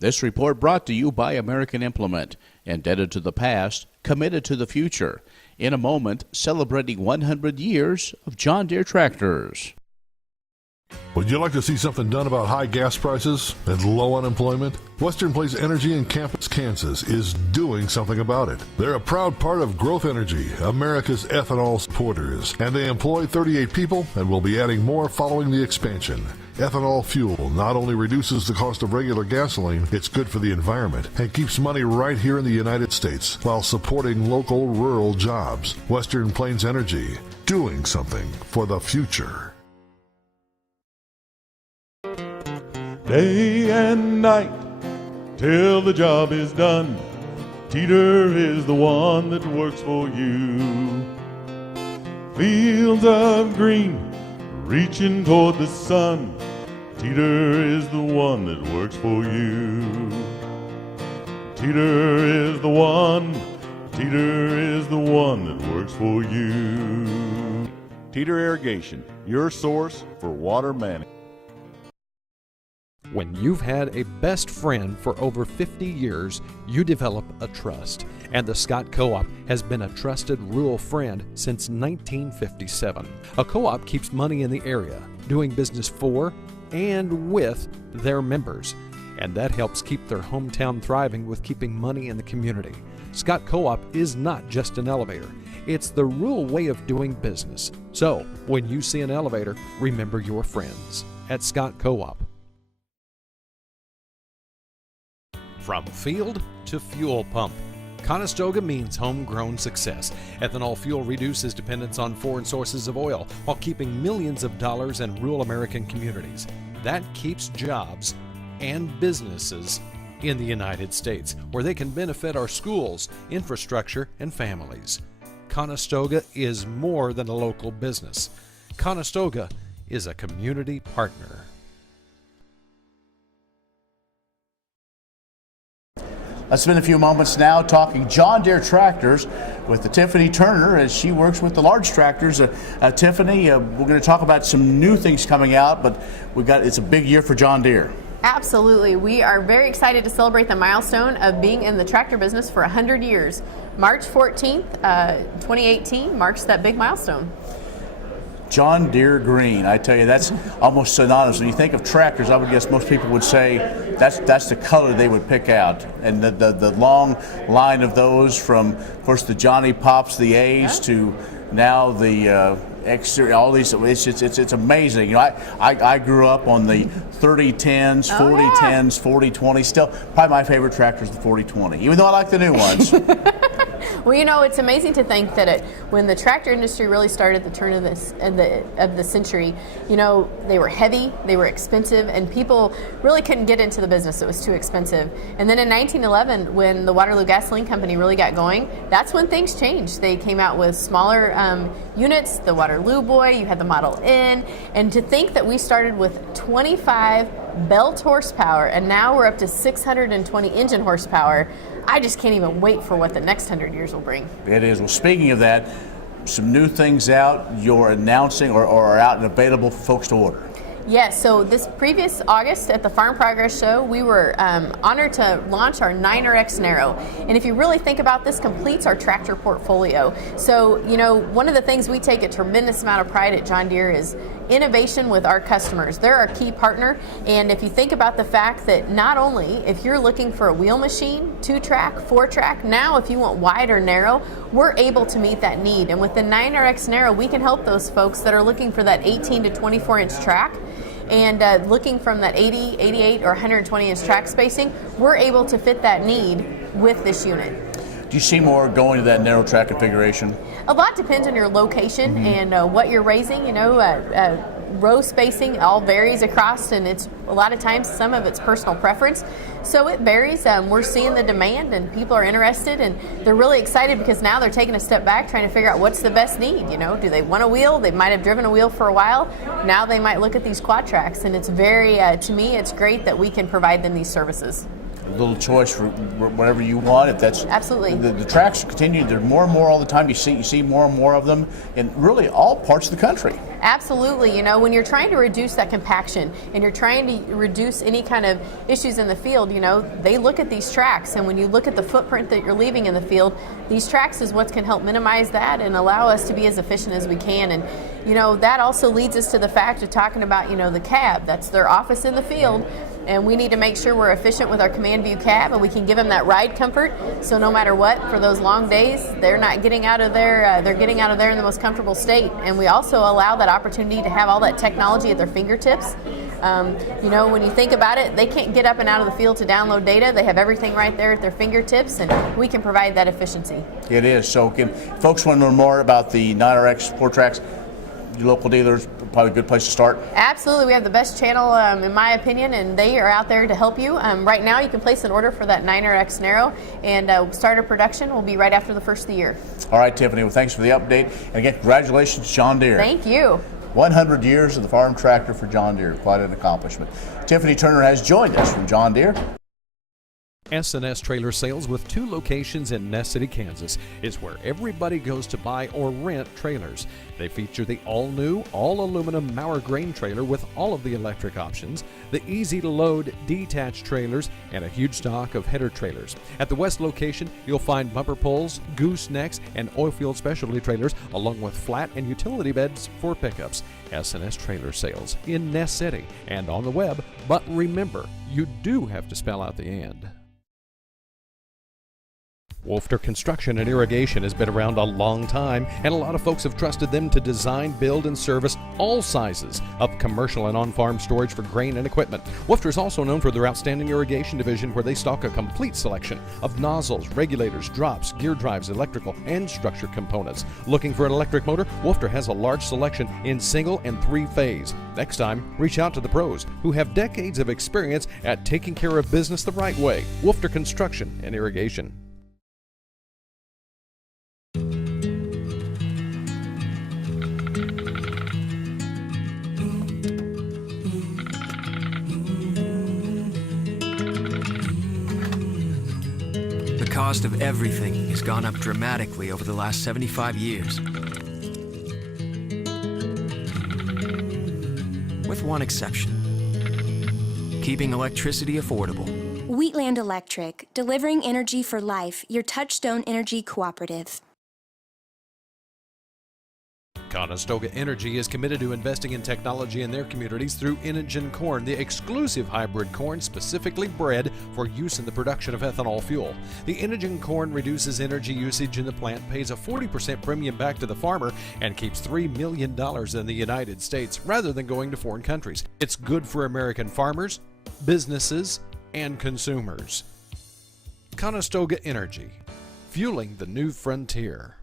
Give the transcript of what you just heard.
This report brought to you by American Implement, indebted to the past, committed to the future. In a moment, celebrating 100 years of John Deere tractors. Would you like to see something done about high gas prices and low unemployment? Western Place Energy in Campus, Kansas is doing something about it. They're a proud part of Growth Energy, America's ethanol supporters, and they employ 38 people and will be adding more following the expansion. Ethanol fuel not only reduces the cost of regular gasoline, it's good for the environment and keeps money right here in the United States while supporting local rural jobs. Western Plains Energy, doing something for the future. Day and night, till the job is done, Teeter is the one that works for you. Fields of green, reaching toward the sun, Teeter is the one that works for you. Teeter is the one, Teeter is the one that works for you. Teeter Irrigation, your source for water management. When you've had a best friend for over 50 years, you develop a trust. And the Scott Co-op has been a trusted rural friend since 1957. A co-op keeps money in the area, doing business for and with their members. And that helps keep their hometown thriving with keeping money in the community. Scott Co-op is not just an elevator. It's the rural way of doing business. So, when you see an elevator, remember your friends at Scott Co-op. From field to fuel pump, Conestoga means homegrown success. Ethanol fuel reduces dependence on foreign sources of oil while keeping millions of dollars in rural American communities. That keeps jobs and businesses in the United States, where they can benefit our schools, infrastructure, and families. Conestoga is more than a local business. Conestoga is a community partner. Let's spend a few moments now talking John Deere tractors with the Tiffany Turner as she works with the large tractors. Tiffany, we're going to talk about some new things coming out, but it's a big year for John Deere. Absolutely. We are very excited to celebrate the milestone of being in the tractor business for 100 years. March 14th, 2018 marks that big milestone. John Deere green, I tell you, that's almost synonymous. When you think of tractors, I would guess most people would say that's the color they would pick out. And the long line of those from, of course, the Johnny Pops, the A's, to now the exterior, all these, it's amazing. You know, I grew up on the 3010s, 4010s, 4020s. Still, probably my favorite tractor is the 4020, even though I like the new ones. Well, you know, it's amazing to think that when the tractor industry really started at the turn of the century, you know, they were heavy, they were expensive, and people really couldn't get into the business. It was too expensive. And then in 1911, when the Waterloo Gasoline Company really got going, that's when things changed. They came out with smaller units, the Waterloo Boy, you had the Model N, and to think that we started with 25 belt horsepower, and now we're up to 620 engine horsepower. I just can't even wait for what the next 100 years will bring. It is. Well, speaking of that, some new things out you're announcing or are out and available for folks to order. Yes, so this previous August at the Farm Progress Show, we were honored to launch our 9RX Narrow. And if you really think about this, completes our tractor portfolio. So, you know, one of the things we take a tremendous amount of pride at John Deere is innovation with our customers. They're our key partner. And if you think about the fact that not only if you're looking for a wheel machine, 2-track, 4-track, now if you want wide or narrow, we're able to meet that need. And with the 9RX Narrow, we can help those folks that are looking for that 18 to 24 inch track. And looking from that 80, 88, or 120 inch track spacing, we're able to fit that need with this unit. Do you see more going to that narrow track configuration? A lot depends on your location and what you're raising. You know, row spacing all varies across, and it's a lot of times some of it's personal preference. So it varies. We're seeing the demand, and people are interested, and they're really excited because now they're taking a step back, trying to figure out what's the best need. You know, do they want a wheel? They might have driven a wheel for a while. Now they might look at these quad tracks, and it's very, to me, it's great that we can provide them these services. A little choice for whatever you want. If that's absolutely the tracks continue. They're more and more all the time. You see more and more of them in really all parts of the country. Absolutely. You know, when you're trying to reduce that compaction and you're trying to reduce any kind of issues in the field, you know, they look at these tracks, and when you look at the footprint that you're leaving in the field, these tracks is what can help minimize that and allow us to be as efficient as we can. And you know, that also leads us to the fact of talking about, you know, the cab. That's their office in the field, and we need to make sure we're efficient with our command view cab, and we can give them that ride comfort. So no matter what, for those long days, they're not getting out of there. They're getting out of there in the most comfortable state. And we also allow that opportunity to have all that technology at their fingertips. You know, when you think about it, they can't get up and out of the field to download data. They have everything right there at their fingertips, and we can provide that efficiency. It is. So, can folks want to learn more about the 9RX 4Tracs? Your local dealers, probably a good place to start. Absolutely. We have the best channel, in my opinion, and they are out there to help you. Right now, you can place an order for that 9RX Narrow, and start of production will be right after the first of the year. All right, Tiffany. Well, thanks for the update. And again, congratulations, John Deere. Thank you. 100 years of the farm tractor for John Deere. Quite an accomplishment. Tiffany Turner has joined us from John Deere. S&S Trailer Sales, with 2 locations in Ness City, Kansas, is where everybody goes to buy or rent trailers. They feature the all-new, all-aluminum Mauer grain trailer with all of the electric options, the easy-to-load detached trailers, and a huge stock of header trailers. At the west location, you'll find bumper pulls, goosenecks, and oilfield specialty trailers, along with flat and utility beds for pickups. S&S Trailer Sales in Ness City and on the web, but remember, you do have to spell out the "and." Wolfter Construction and Irrigation has been around a long time, and a lot of folks have trusted them to design, build, and service all sizes of commercial and on-farm storage for grain and equipment. Wolfter is also known for their outstanding irrigation division, where they stock a complete selection of nozzles, regulators, drops, gear drives, electrical, and structure components. Looking for an electric motor? Wolfter has a large selection in single and 3-phase. Next time, reach out to the pros who have decades of experience at taking care of business the right way. Wolfter Construction and Irrigation. The cost of everything has gone up dramatically over the last 75 years. With one exception: keeping electricity affordable. Wheatland Electric, delivering energy for life, your Touchstone Energy Cooperative. Conestoga Energy is committed to investing in technology in their communities through Inogen Corn, the exclusive hybrid corn specifically bred for use in the production of ethanol fuel. The Inogen Corn reduces energy usage in the plant, pays a 40% premium back to the farmer, and keeps $3 million in the United States rather than going to foreign countries. It's good for American farmers, businesses, and consumers. Conestoga Energy, fueling the new frontier.